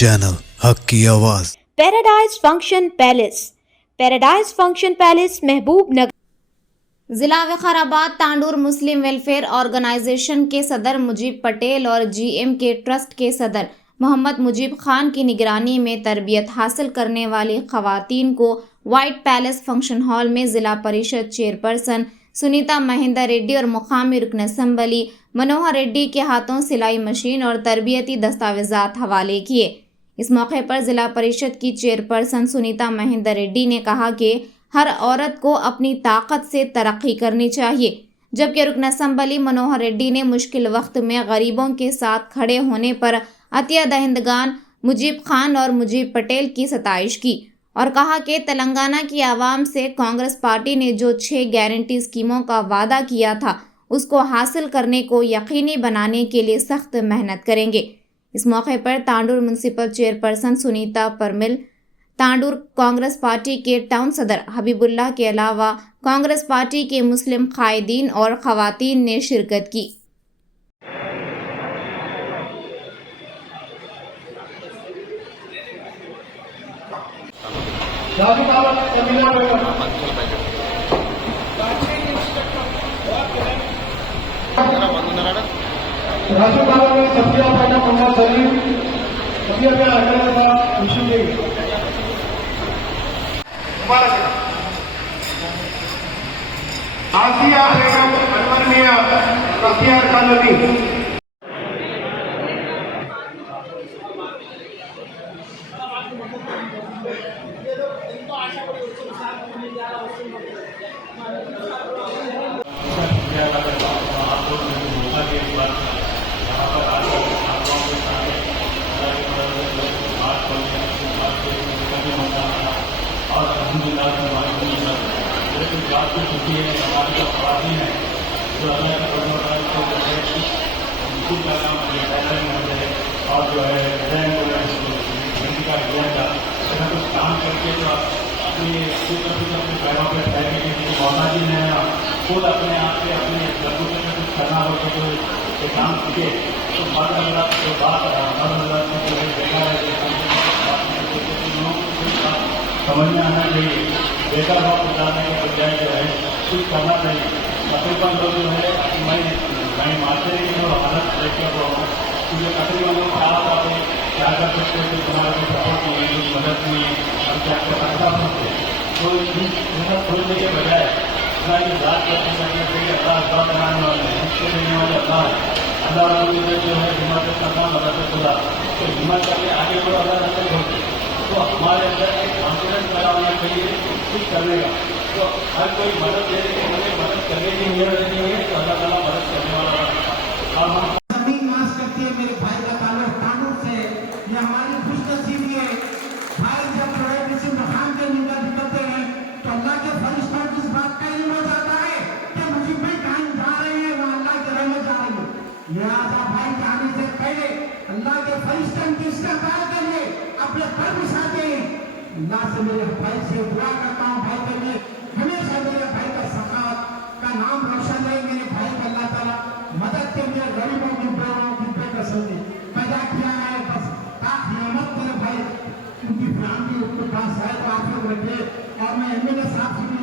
Channel हक की आवाज। Paradise function palace. Paradise function palace Mahabubnagar जिला Vikarabad Tandur Muslim welfare organisation के सदर मुजीब पटेल और जीएम के ट्रस्ट के सदर मोहम्मद मुजीब खान की निगरानी में तरबियत हासिल करने वाली खवातीन को व्हाइट पैलेस फंक्शन हॉल में जिला परिषद चेयरपर्सन सुनीता महेंद्र रेड्डी और मुकामी रुकन असम्बली मनोहर रेड्डी के हाथों सिलाई मशीन और तरबियती दस्तावेजात हवाले किए। इस मौके पर जिला परिषद की चेयरपर्सन सुनीता महेंद्र रेड्डी ने कहा कि हर औरत को अपनी ताकत से तरक्की करनी चाहिए, जबकि रुकन असम्बली मनोहर रेड्डी ने मुश्किल वक्त में गरीबों के साथ खड़े होने पर अतिया दहिंदगान मुजीब खान और मुजीब पटेल की सताइश की और कहा कि तेलंगाना की आवाम से कांग्रेस पार्टी ने जो 6 गारंटी स्कीमों का वादा किया था उसको हासिल करने को यकीनी बनाने के लिए सख्त मेहनत करेंगे। इस मौके पर तांडूर म्यूनसिपल चेयरपर्सन सुनीता परमिल, तांडूर कांग्रेस पार्टी के टाउन सदर हबीबुल्लाह के अलावा कांग्रेस पार्टी के मुस्लिम कायदीन और खवातीन ने शिरकत की। राज्यपाल में सब्जियां पैदा करना चाहिए। सब्जियां पे आगे का खुशी नहीं आसिया बेगम अनवर मियां रसियार कॉलोनी। और जो है कुछ काम करके जो अपने अपने पैरों पर ठहरने के लिए मोहताजी ने खुद अपने आप से अपने लघुते में कुछ करना हो तो ये काम सीखे तो जो बात जो है देखा है समझ में आना चाहिए। बेकार भाव बताने के बजाय जो है कुछ करना चाहिए। तकरीबन लोग जो है मैं मानते हैं कि जो हालत देखकर क्योंकि तकरीबन लोग क्या कर सकते थे, तुम्हारे को सपोर्ट नहीं है, कुछ मदद नहीं है, हम क्या कर सकते तो इस खोलने के बजाय बात करने चाहिए। अल्लाह बनाने वाले हैं, इसको देने वाले अल्लाह अल्लाह जो है हिम्मत करना मदद खुदा तो हिम्मत करके आगे बढ़ो। अल्लाह रखते होते तो हमारे अंदर एक कॉन्फिडेंस पैदा होना चाहिए कुछ करने का। तो हर कोई मदद दे रहे हमें मदद करने की नीयत नहीं है तो अल्लाह ताला मदद करने वाला है। और हम मेरे भाई का ताल्लुक तांडूर से, ये हमारी खुशनसीबी है। भाई जब बड़े किसी मकाम के निकल निकलते हैं तो अल्लाह के फरिश्तों की इस बात का इल्म हो जाता है कि मुझे भाई कहीं जा रहे हैं, वहाँ अल्लाह की रहमत जा रही है। लिहाजा भाई के आने से पहले अल्लाह के फरिश्तों की इस्तेमाल करिए, अपने पर बिछाते हैं। अल्लाह से मेरे भाई से दुआ करता हूँ, भाई के लिए हमेशा मेरे भाई का सखावत का नाम रोशन रहे। मेरे भाई का अल्लाह ताला मदद के लिए गरीबों की पैदा किया है, बस नियामत मेरे भाई उनकी फैमिली उनके पास है तो आप लोग रखे। और मैं एमएलए साहब से भी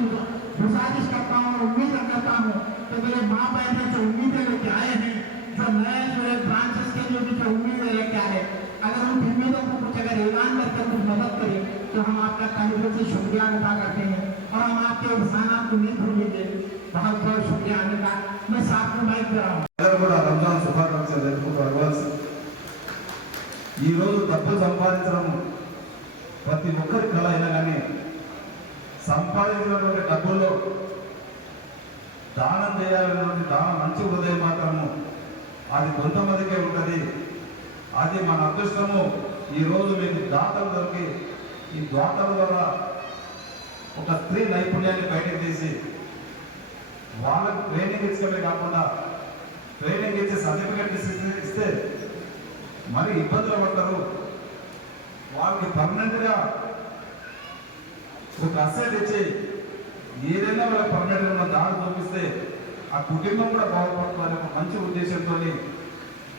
गुजारिश करता हूँ, उम्मीद करता हूँ कि मेरे माँ बहन जो उम्मीदें लेके आए हैं, जो नए जो है ब्रांचेस के लिए भी जो उम्मीदें लेके आए, अगर उन उम्मीदों को कुछ अगर ऐलान करके कुछ मदद करें तो हम आपका तहे दिल से शुक्रिया अदा करते हैं और हम आपके एहसानात को नहीं भूलेंगे। बहुत बहुत शुक्रिया आने का। मैं साथ में माइक दे रहा हूँ। రంజాన్ శుభాకాంక్షలు జరుపుకోవాలి। ఈరోజు డబ్బులు సంపాదించడం ప్రతి ఒక్కరి కళ అయినా కానీ సంపాదించినటువంటి డబ్బుల్లో దానం చేయాలన్నటువంటి దానం మంచి హృదయం మాత్రము అది కొంతమందికే ఉంటుంది। అది మన అదృష్టము। ఈరోజు మీకు దాతలు దొరికి ఈ దాతల ద్వారా ఒక స్త్రీ నైపుణ్యాన్ని బయటకు తీసి వాళ్ళకు ట్రైనింగ్ ఇచ్చడమే కాకుండా ట్రైనింగ్ ఇచ్చి సర్టిఫికెట్ ఇస్తే మరి ఇబ్బందులు పడతారు। వాళ్ళకి పర్మనెంట్గా ఒక అసెట్ ఇచ్చి ఏదైనా వాళ్ళకి పర్మనెంట్గా ఉన్న దారి చూపిస్తే ఆ కుటుంబం కూడా బాగుపడుతుందనే ఒక మంచి ఉద్దేశంతో,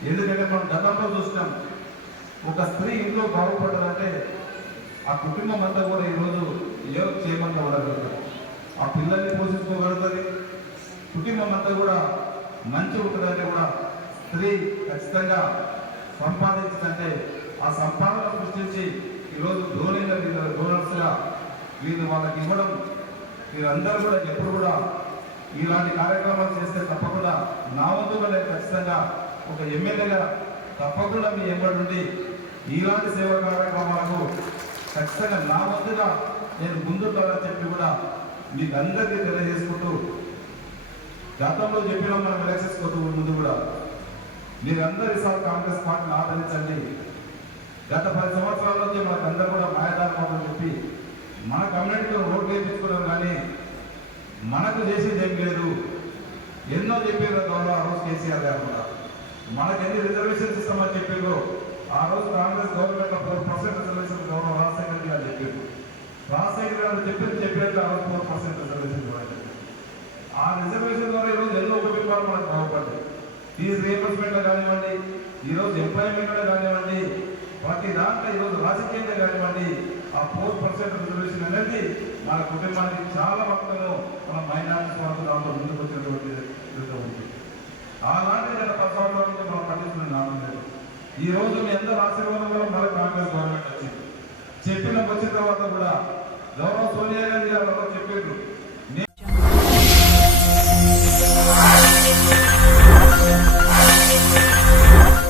ఎందుకంటే మనం గతంలో చూస్తాం ఒక స్త్రీ ఇంట్లో బాగుపడ్డదంటే ఆ కుటుంబం అంతా కూడా ఈరోజు ఏం చేయమంతా ఉండగలుగుతారు. ఆ పిల్లల్ని పోషించుకోగలుగుతుంది, కుటుంబం అంతా కూడా మంచి ఉంటుందంటే కూడా స్త్రీ ఖచ్చితంగా సంపాదించిందంటే ఆ సంపాదన సృష్టించి ఈరోజు డోనర్స్గా వీళ్ళు వాళ్ళకి ఇవ్వడం, వీరందరూ కూడా ఎప్పుడు కూడా ఇలాంటి కార్యక్రమాలు చేస్తే తప్పకుండా నా వంతుగా నేను ఖచ్చితంగా ఒక ఎమ్మెల్యేగా తప్పకుండా మీ ఎంబడి నుండి ఇలాంటి సేవా కార్యక్రమాలకు ఖచ్చితంగా నా వంతుగా నేను ముందుంటానని చెప్పి కూడా మీకు అందరికీ తెలియజేసుకుంటూ, గతంలో చెప్పిన మనం ఎలక్షన్స్ ముందు కూడా మీరందరూ ఈసారి కాంగ్రెస్ పార్టీని ఆదరించండి. గత 10 సంవత్సరాల నుంచి మనకు అందరూ కూడా మాయదారమని చెప్పి మన కమ్యూనిటీలో రోడ్లు వేయించుకున్నాం, కానీ మనకు చేసేది ఏం లేదు. ఎన్నో చెప్పారు గౌరవ ఆ రోజు కేసీఆర్ గారు కూడా మనకు ఎన్ని రిజర్వేషన్స్ ఇస్తామని చెప్పారు. ఆ రోజు కాంగ్రెస్ గవర్నమెంట్ 4% రిజర్వేషన్ గౌరవ రాజశేఖర్ గారు చెప్పారు. రాజశేఖర్ గారు చెప్పారు ఆ రోజు 4% రిజర్వేషన్ ఇవ్వండి. ఆ రిజర్వేషన్ ద్వారా ఈరోజు ఎన్నో కుటుంబాలు మనకు బాగుపడ్డాయి. ఫీజు రియంబర్స్మెంట్లో కానివ్వండి, ఈరోజు ఎంప్లాయ్మెంట్లో కానివ్వండి, ప్రతి దాంట్లో ఈరోజు రాజకీయంగా కానివ్వండి, ఆ 4% రిజర్వేషన్ అనేది మన కుటుంబానికి చాలా మొత్తంలో మన మైనారిటీ వరకు దాంట్లో ముందుకు వచ్చినటువంటి ఉంది. అలాంటి గత 10 సంవత్సరాల నుంచి మనం పట్టించుకునే నామం లేదు. ఈ రోజు మీ అందరూ ఆశీర్వాదం వల్ల మళ్ళీ కాంగ్రెస్ గవర్నమెంట్ వచ్చింది. వచ్చిన తర్వాత కూడా గౌరవ సోనియా గాంధీ గారు చెప్పారు,